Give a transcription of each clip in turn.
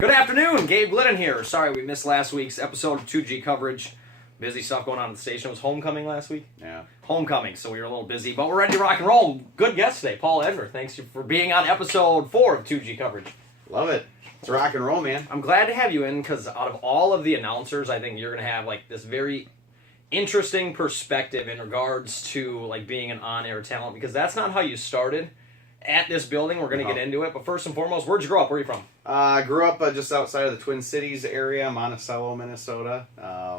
Good afternoon, Gabe Glidden here. Sorry we missed last week's episode of 2G coverage. Busy stuff going on at the station. It was homecoming last week? Yeah. Homecoming, so we were a little busy, but we're ready to rock and roll. Good guest today, Paul Ebner. Thanks for being on episode 4 of 2G coverage. Love it. It's rock and roll, man. I'm glad to have you in because out of all of the announcers, I think you're going to have like this very interesting perspective in regards to like being an on-air talent, because that's not how you started at this building. We're going to get into it, but first and foremost, where'd you grow up? Where are you from? I grew up just outside of the Twin Cities area, Monticello, Minnesota. I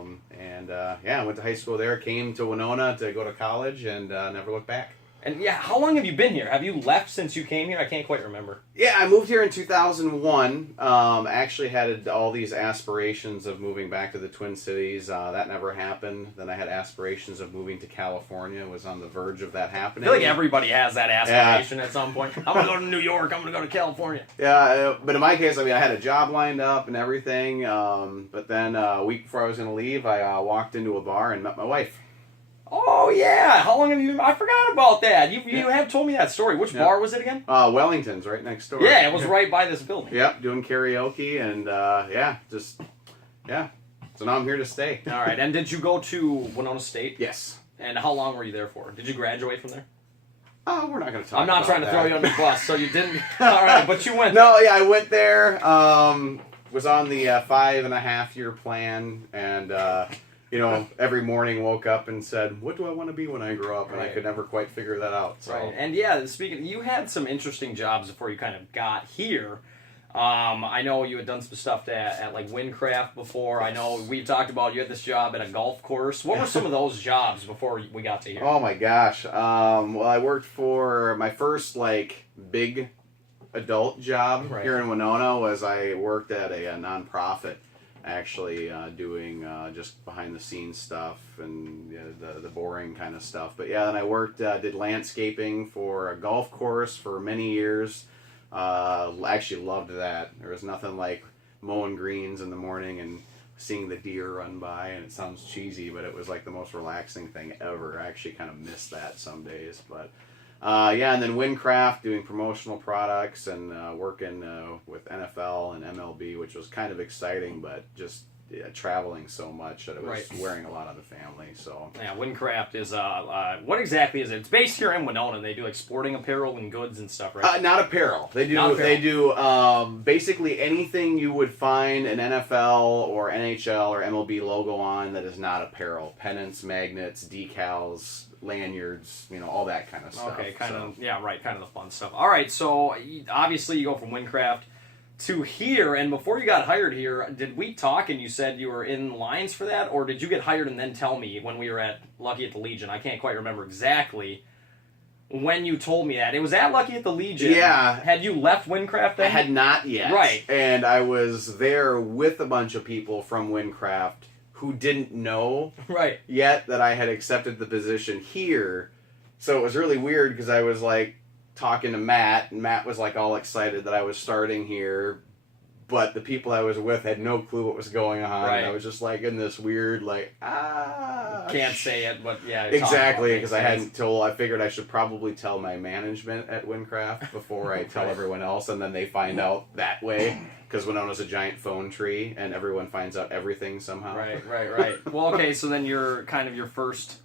went to high school there, came to Winona to go to college, and never looked back. And yeah, how long have you been here? Have you left since you came here? I can't quite remember. Yeah, I moved here in 2001. Actually had all these aspirations of moving back to the Twin Cities. That never happened. Then I had aspirations of moving to California. Was on the verge of that happening. I feel like everybody has that aspiration at some point. I'm going to go to New York. I'm going to go to California. Yeah, but in my case, I had a job lined up and everything. But then a week before I was going to leave, I walked into a bar and met my wife. Oh, yeah. How long have you been? I forgot about that. You have told me that story. Which bar was it again? Wellington's, right next door. Yeah, it was right by this building. Yep, doing karaoke and, So now I'm here to stay. All right. And did you go to Winona State? Yes. And how long were you there for? Did you graduate from there? Oh, we're not going to talk about that. I'm not trying to throw you under the bus, so you didn't. All right, but you went No, yeah, I went there. Was on the 5.5-year plan, and every morning woke up and said, "What do I want to be when I grow up?" And I could never quite figure that out. So. Right. And yeah, you had some interesting jobs before you kind of got here. I know you had done some stuff at like Windcraft before. I know we talked about you had this job at a golf course. What were some of those jobs before we got to here? Oh my gosh. Well, I worked for my first big adult job here in Winona. I worked at a nonprofit, actually doing just behind the scenes stuff and the boring kind of stuff. But yeah, then I worked did landscaping for a golf course for many years. Actually loved that. There was nothing like mowing greens in the morning and seeing the deer run by, and it sounds cheesy, but it was like the most relaxing thing ever. I actually kind of miss that some days, but and then Windcraft, doing promotional products and working with NFL and MLB, which was kind of exciting, but just traveling so much that it was wearing a lot of the family. So yeah, Windcraft is what exactly is it? It's based here in Winona, and they do like sporting apparel and goods and stuff, right? Not apparel. They do basically anything you would find an NFL or NHL or MLB logo on that is not apparel. Pennants, magnets, decals, lanyards, all that kind of stuff. Okay, kind of the fun stuff. All right, so obviously you go from Windcraft to here, and before you got hired here, did we talk and you said you were in lines for that, or did you get hired and then tell me when we were at Lucky at the Legion? I can't quite remember exactly when you told me that. It was at Lucky at the Legion. Yeah. Had you left Windcraft then? I had not yet. Right. And I was there with a bunch of people from Windcraft who didn't know yet that I had accepted the position here. So it was really weird because I was talking to Matt, and Matt was all excited that I was starting here, but the people I was with had no clue what was going on. Right. And I was just in this weird can't say it, but yeah. Exactly, because I figured I should probably tell my management at Windcraft before I tell everyone else, and then they find out that way. Because Winona's a giant phone tree, and everyone finds out everything somehow. Right. Well, okay, so then your first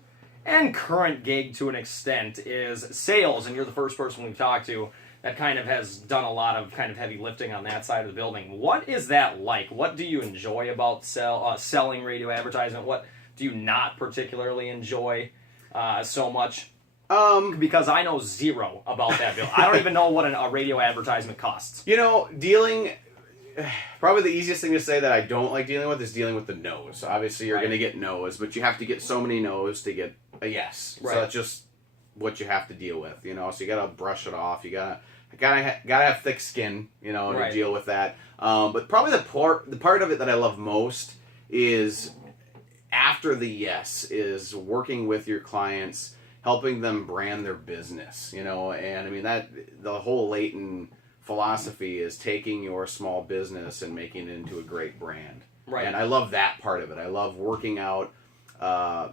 and current gig to an extent is sales, and you're the first person we've talked to that kind of has done a lot of kind of heavy lifting on that side of the building. What is that like? What do you enjoy about selling radio advertisement? What do you not particularly enjoy so much? Because I know zero about that bill. I don't even know what a radio advertisement costs. Probably the easiest thing to say that I don't like dealing with is dealing with the no's. Obviously, you're going to get no's, but you have to get so many no's to get a yes. Right. So that's just what you have to deal with, So you got to brush it off. You gotta have thick skin, to deal with that. But probably the part of it that I love most is after the yes is working with your clients, helping them brand their business, And that the whole Leighton philosophy is taking your small business and making it into a great brand. Right. And I love that part of it. I love working out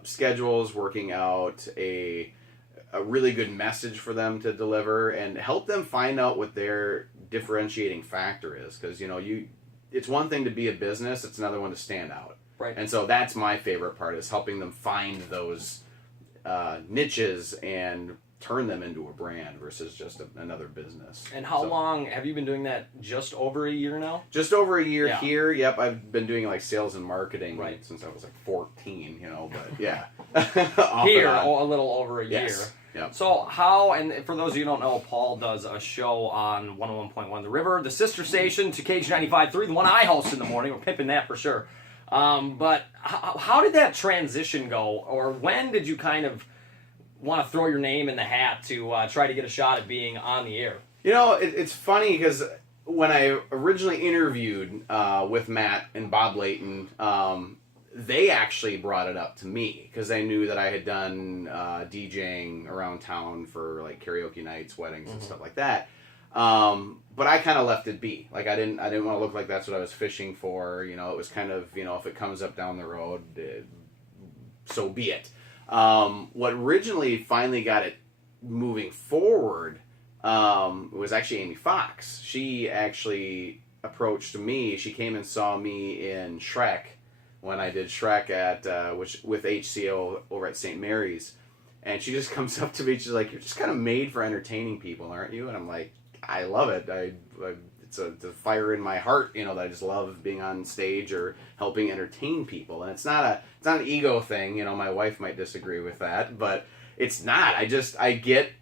schedules, working out a really good message for them to deliver, and help them find out what their differentiating factor is. Because, it's one thing to be a business, it's another one to stand out. Right. And so that's my favorite part, is helping them find those niches and turn them into a brand versus just another business. And how long have you been doing that? Just over a year now? Just over a year Yeah. here. Yep, I've been doing like sales and marketing since I was like 14, but yeah. Here, a little over a year. Yep. So how, and for those of you who don't know, Paul does a show on 101.1 The River, the sister station to KG95.3, the one I host in the morning. We're pimping that for sure. But how did that transition go? Or when did you kind of want to throw your name in the hat to try to get a shot at being on the air? It's funny because when I originally interviewed with Matt and Bob Layton, they actually brought it up to me because they knew that I had done DJing around town for like karaoke nights, weddings, and stuff like that. But I kind of left it be. Like I didn't want to look like that's what I was fishing for. It was kind of, if it comes up down the road, so be it. What originally finally got it moving forward was actually Amy Fox. She actually approached me. She came and saw me in Shrek when I did Shrek with HCO over at St. Mary's, and she just comes up to me. She's like, "You're just kind of made for entertaining people, aren't you?" And I'm like, "I love it. It's a fire in my heart, that I just love being on stage or helping entertain people." And it's not an ego thing. My wife might disagree with that, but it's not. I get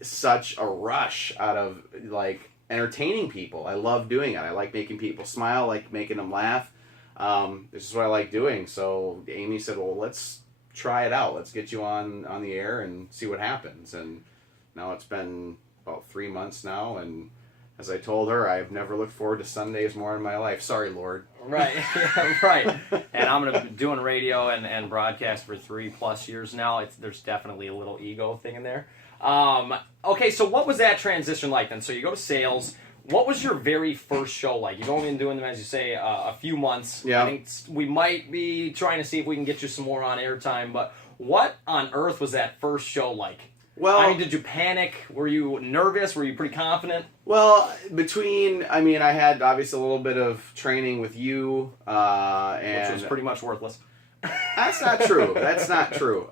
such a rush out of like entertaining people. I love doing it. I like making people smile, like making them laugh. This is what I like doing. So Amy said, "Well, let's try it out. Let's get you on the air and see what happens." And now it's been about 3 months now, and as I told her, I've never looked forward to Sundays more in my life. Sorry, Lord. Right, yeah, right. And I'm gonna be doing radio and broadcast for 3+ years now. There's definitely a little ego thing in there. Okay, so what was that transition like then? So you go to sales. What was your very first show like? You've only been doing them, as you say, a few months. Yeah. I think we might be trying to see if we can get you some more on airtime, but what on earth was that first show like? Well, did you panic? Were you nervous? Were you pretty confident? Well, I had obviously a little bit of training with you, and which was pretty much worthless. That's not true. That's not true.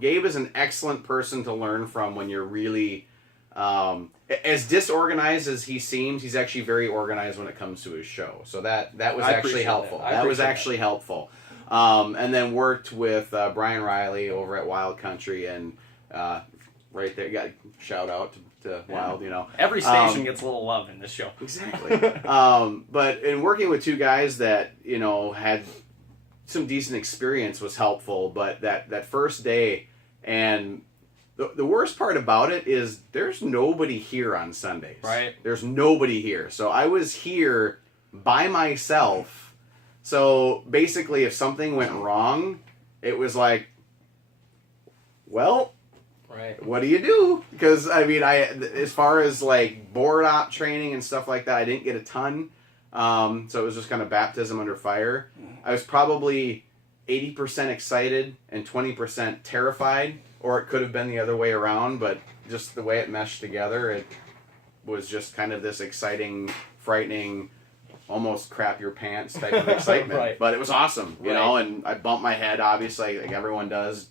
Gabe is an excellent person to learn from when you're really, as disorganized as he seems, he's actually very organized when it comes to his show. So that was actually helpful. That was actually helpful. And then worked with Brian Riley over at Wild Country, and right there, you got shout out to Wild. Every station gets a little love in this show. Exactly. But in working with two guys that had some decent experience was helpful, but that first day, and the worst part about it is there's nobody here on Sundays. Right. There's nobody here. So I was here by myself. So basically, if something went wrong, it was like, well, right. What do you do? Because as far as like board op training and stuff like that, I didn't get a ton. So it was just kind of baptism under fire. I was probably 80% excited and 20% terrified, or it could have been the other way around, but just the way it meshed together, it was just kind of this exciting, frightening, almost crap your pants type of excitement. Right. But it was awesome, and I bumped my head, obviously, like everyone does,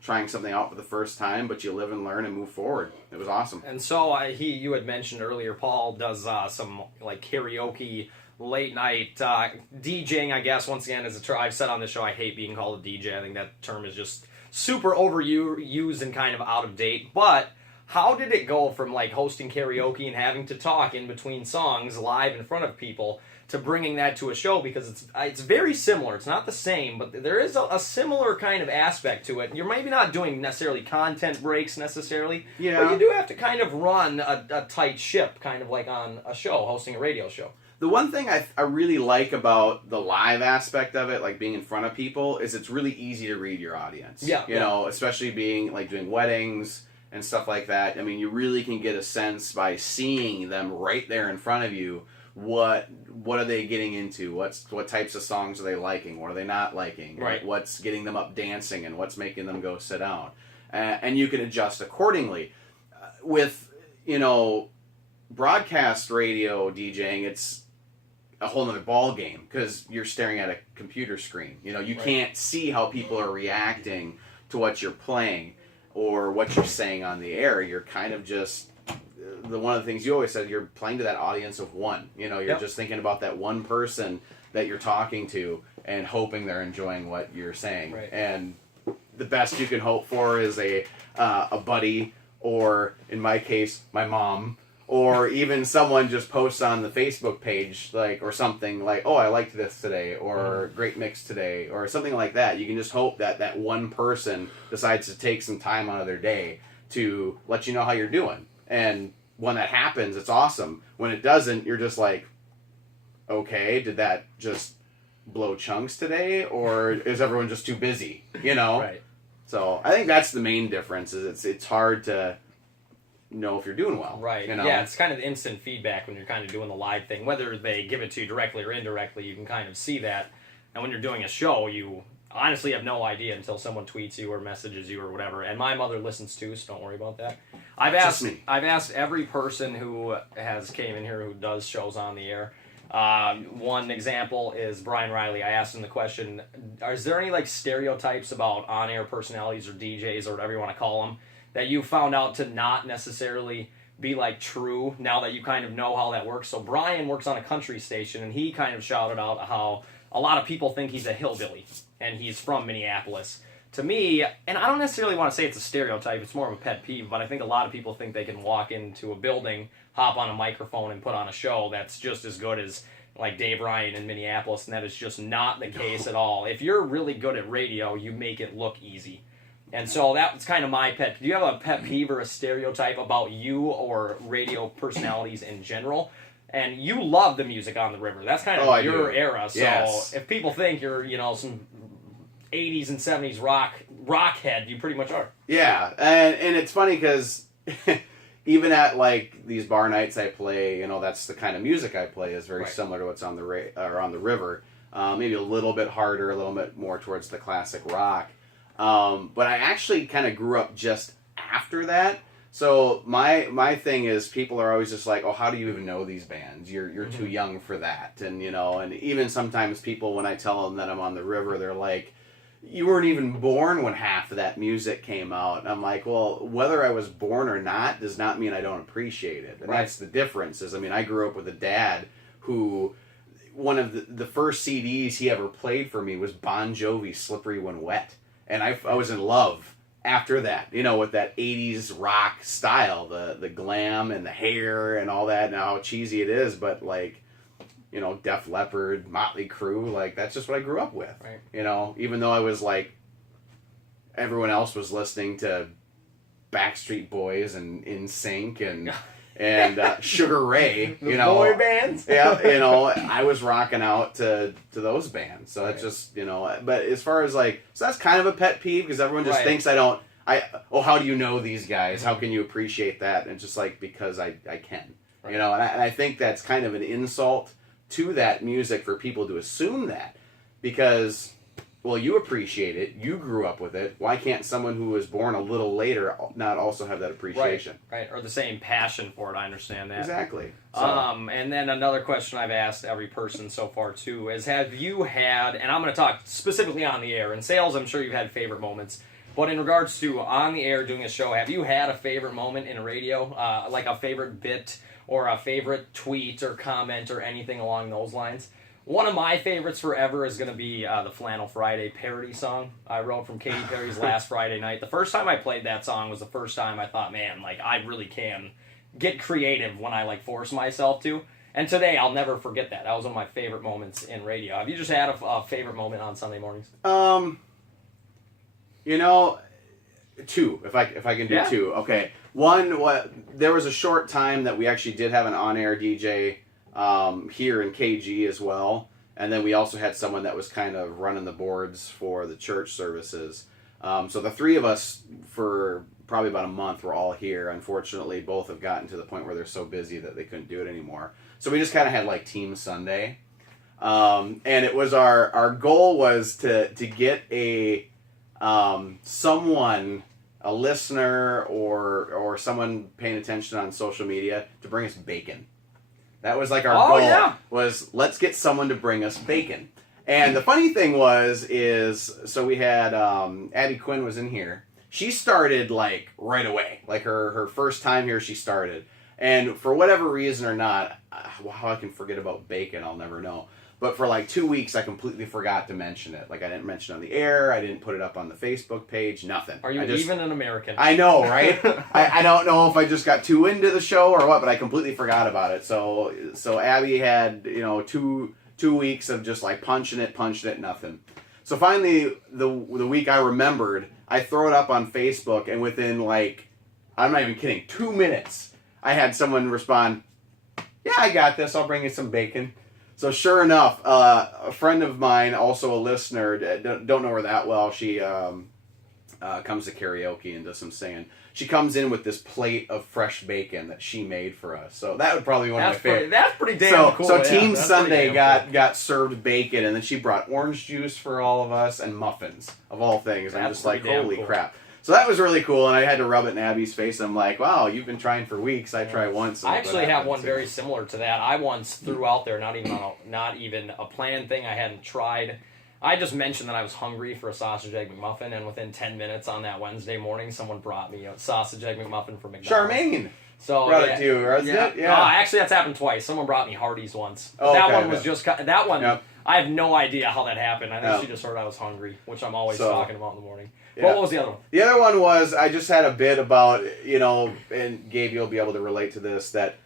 trying something out for the first time, but you live and learn and move forward. It was awesome. And so you had mentioned earlier, Paul does some like karaoke late night DJing, I guess. Once again, I've said on the show, I hate being called a DJ. I think that term is just super overused and kind of out of date. But how did it go from like hosting karaoke and having to talk in between songs live in front of people to bringing that to a show? Because it's very similar. It's not the same, but there is a similar kind of aspect to it. You're maybe not doing necessarily content breaks necessarily, but you do have to kind of run a tight ship, kind of like on a show, hosting a radio show. The one thing I really like about the live aspect of it, like being in front of people, is it's really easy to read your audience. Yeah. Especially being like doing weddings and stuff like that. You really can get a sense by seeing them right there in front of you. What are they getting into? What types of songs are they liking? What are they not liking? Right. What's getting them up dancing and what's making them go sit down? And you can adjust accordingly. With broadcast radio DJing, a whole nother ball game because you're staring at a computer screen. You know, you can't see how people are reacting to what you're playing or what you're saying on the air. You're kind of just one of the things you always said, you're playing to that audience of one. You know, you're just thinking about that one person that you're talking to and hoping they're enjoying what you're saying. Right. And the best you can hope for is a buddy, or in my case, my mom, or even someone just posts on the Facebook page, like, or something like, oh, I liked this today, or great mix today, or something like that. You can just hope that that one person decides to take some time out of their day to let you know how you're doing. And when that happens, it's awesome. When it doesn't, you're just like, okay, did that just blow chunks today, or is everyone just too busy? You know? Right. So I think that's the main difference. Is it's hard to know if you're doing well. Right. You know? Yeah, it's kind of instant feedback when you're kind of doing the live thing. Whether they give it to you directly or indirectly, you can kind of see that. And when you're doing a show, you honestly have no idea until someone tweets you or messages you or whatever. And my mother listens too, so don't worry about that. I've asked every person who has came in here who does shows on the air. One example is Brian Riley. I asked him the question, is there any like stereotypes about on-air personalities or DJs or whatever you want to call them that you found out to not necessarily be like true now that you kind of know how that works? So Brian works on a country station, and he kind of shouted out how a lot of people think he's a hillbilly and he's from Minneapolis. To me, and I don't necessarily want to say it's a stereotype, it's more of a pet peeve, but I think a lot of people think they can walk into a building, hop on a microphone, and put on a show that's just as good as like Dave Ryan in Minneapolis, and that is just not the case at all. If you're really good at radio, you make it look easy. And so that's kind of my pet. Do you have a pet peeve or a stereotype about you or radio personalities in general? And you love the music on the river. That's kind of your era. So if people think you're, you know, some 80s and 70s rock head, you pretty much are. Yeah, and it's funny because even at like these bar nights I play, you know, that's the kind of music I play is very similar to what's on the on the river. Maybe a little bit harder, a little bit more towards the classic rock. But I actually kind of grew up just after that. So my thing is, people are always just like, oh, how do you even know these bands? You're too young for that. And, you know, and even sometimes people, when I tell them that I'm on the river, they're like, you weren't even born when half of that music came out. And I'm like, well, whether I was born or not does not mean I don't appreciate it. And that's the difference. Is, I mean, I grew up with a dad who, one of the first CDs he ever played for me was Bon Jovi's Slippery When Wet. And I was in love after that, you know, with that 80s rock style, the glam and the hair and all that, and how cheesy it is, but like, you know, Def Leppard, Motley Crue, like, that's just what I grew up with. Right. You know, even though I was like, everyone else was listening to Backstreet Boys and NSYNC and Sugar Ray, you know. Boy bands. Yeah, you know, I was rocking out to those bands. So it's just, you know, but as far as like, so that's kind of a pet peeve because everyone just thinks how do you know these guys? How can you appreciate that? And it's just like, because I can, you know, and I think that's kind of an insult to that music for people to assume that, because, well, you appreciate it, you grew up with it, why can't someone who was born a little later not also have that appreciation? Right, or the same passion for it. I understand that. Exactly. So. And then another question I've asked every person so far too is, have you had, and I'm going to talk specifically on the air, in sales I'm sure you've had favorite moments, but in regards to on the air doing a show, have you had a favorite moment in radio, like a favorite bit or a favorite tweet or comment or anything along those lines? One of my favorites forever is going to be the Flannel Friday parody song I wrote from Katy Perry's Last Friday Night. The first time I played that song was the first time I thought, man, like, I really can get creative when I, like, force myself to. And today, I'll never forget that. That was one of my favorite moments in radio. Have you just had a favorite moment on Sunday mornings? You know, two, if I can do two. Okay. One, there was a short time that we actually did have an on-air DJ here in KG as well, and then we also had someone that was kind of running the boards for the church services. So the three of us, for probably about a month, were all here. Unfortunately, both have gotten to the point where they're so busy that they couldn't do it anymore. So we just kind of had like Team Sunday, and it was our goal was to get a someone, a listener or someone paying attention on social media, to bring us bacon. That was like our Oh, goal. yeah. Was let's get someone to bring us bacon. And the funny thing so we had Abby Quinn was in here. She started like right away, like her first time here. She started, and for whatever reason or not, how I can forget about bacon, I'll never know. But for like 2 weeks, I completely forgot to mention it. Like I didn't mention it on the air. I didn't put it up on the Facebook page. Nothing. Are you even an American? I know, right? I don't know if I just got too into the show or what, but I completely forgot about it. So Abby had 2 weeks of just like punching it, nothing. So finally, the week I remembered, I throw it up on Facebook, and within like, I'm not even kidding, 2 minutes, I had someone respond, "Yeah, I got this. I'll bring you some bacon." So sure enough, a friend of mine, also a listener, don't know her that well. She comes to karaoke and does some singing. She comes in with this plate of fresh bacon that she made for us. So that would probably be one of my favorites. That's pretty damn cool. So Team Sunday got served bacon, and then she brought orange juice for all of us and muffins, of all things. I'm just like, holy crap. So that was really cool, and I had to rub it in Abby's face. I'm like, wow, you've been trying for weeks. I try once. I actually have one very similar to that. I once threw out there, not even a planned thing I hadn't tried. I just mentioned that I was hungry for a sausage egg McMuffin, and within 10 minutes on that Wednesday morning, someone brought me a sausage egg McMuffin from McDonald's. Charmaine So brought it to you, right? Yeah. Yeah. No, actually, that's happened twice. Someone brought me Hardee's once. Oh, that okay, one was just that one. Yep. I have no idea how that happened. I think Yep. she just heard I was hungry, which I'm always talking about in the morning. Yeah. What was the other one? The other one was I just had a bit about, and Gabe, you'll be able to relate to this, that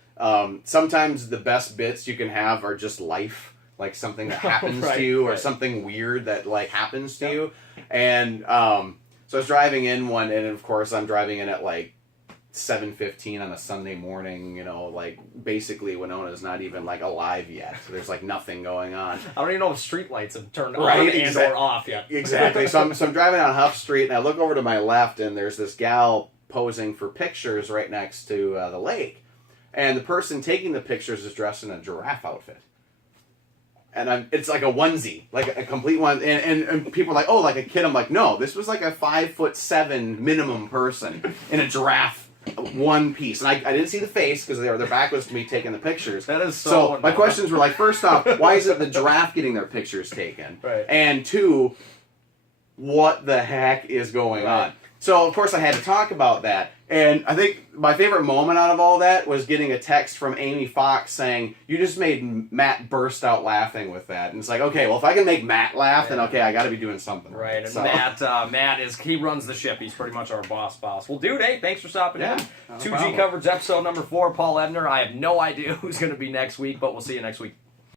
sometimes the best bits you can have are just life, like something that happens to you or something weird that like happens to you. And so I was driving in one, and of course I'm driving in at like 7:15 on a Sunday morning, like basically Winona's not even like alive yet. So there's like nothing going on. I don't even know if street lights have turned on Right, or off yet. Exactly. So I'm driving on Huff Street, and I look over to my left, and there's this gal posing for pictures right next to the lake. And the person taking the pictures is dressed in a giraffe outfit. And it's like a onesie, like a complete one. And people are like, oh, like a kid. I'm like, no, this was like a 5'7" minimum person in a giraffe one piece. And I didn't see the face because their back was to me taking the pictures. That is so my questions were like, first off, why is it the giraffe getting their pictures taken? Right. And two, what the heck is going on? So, of course, I had to talk about that. And I think my favorite moment out of all that was getting a text from Amy Fox saying, you just made Matt burst out laughing with that. And it's like, okay, well, if I can make Matt laugh, then okay, I got to be doing something. Right, and so. Matt he runs the ship. He's pretty much our boss. Well, dude, hey, thanks for stopping in. No 2G problem. Coverage episode number 4, Paul Ebner. I have no idea who's going to be next week, but we'll see you next week.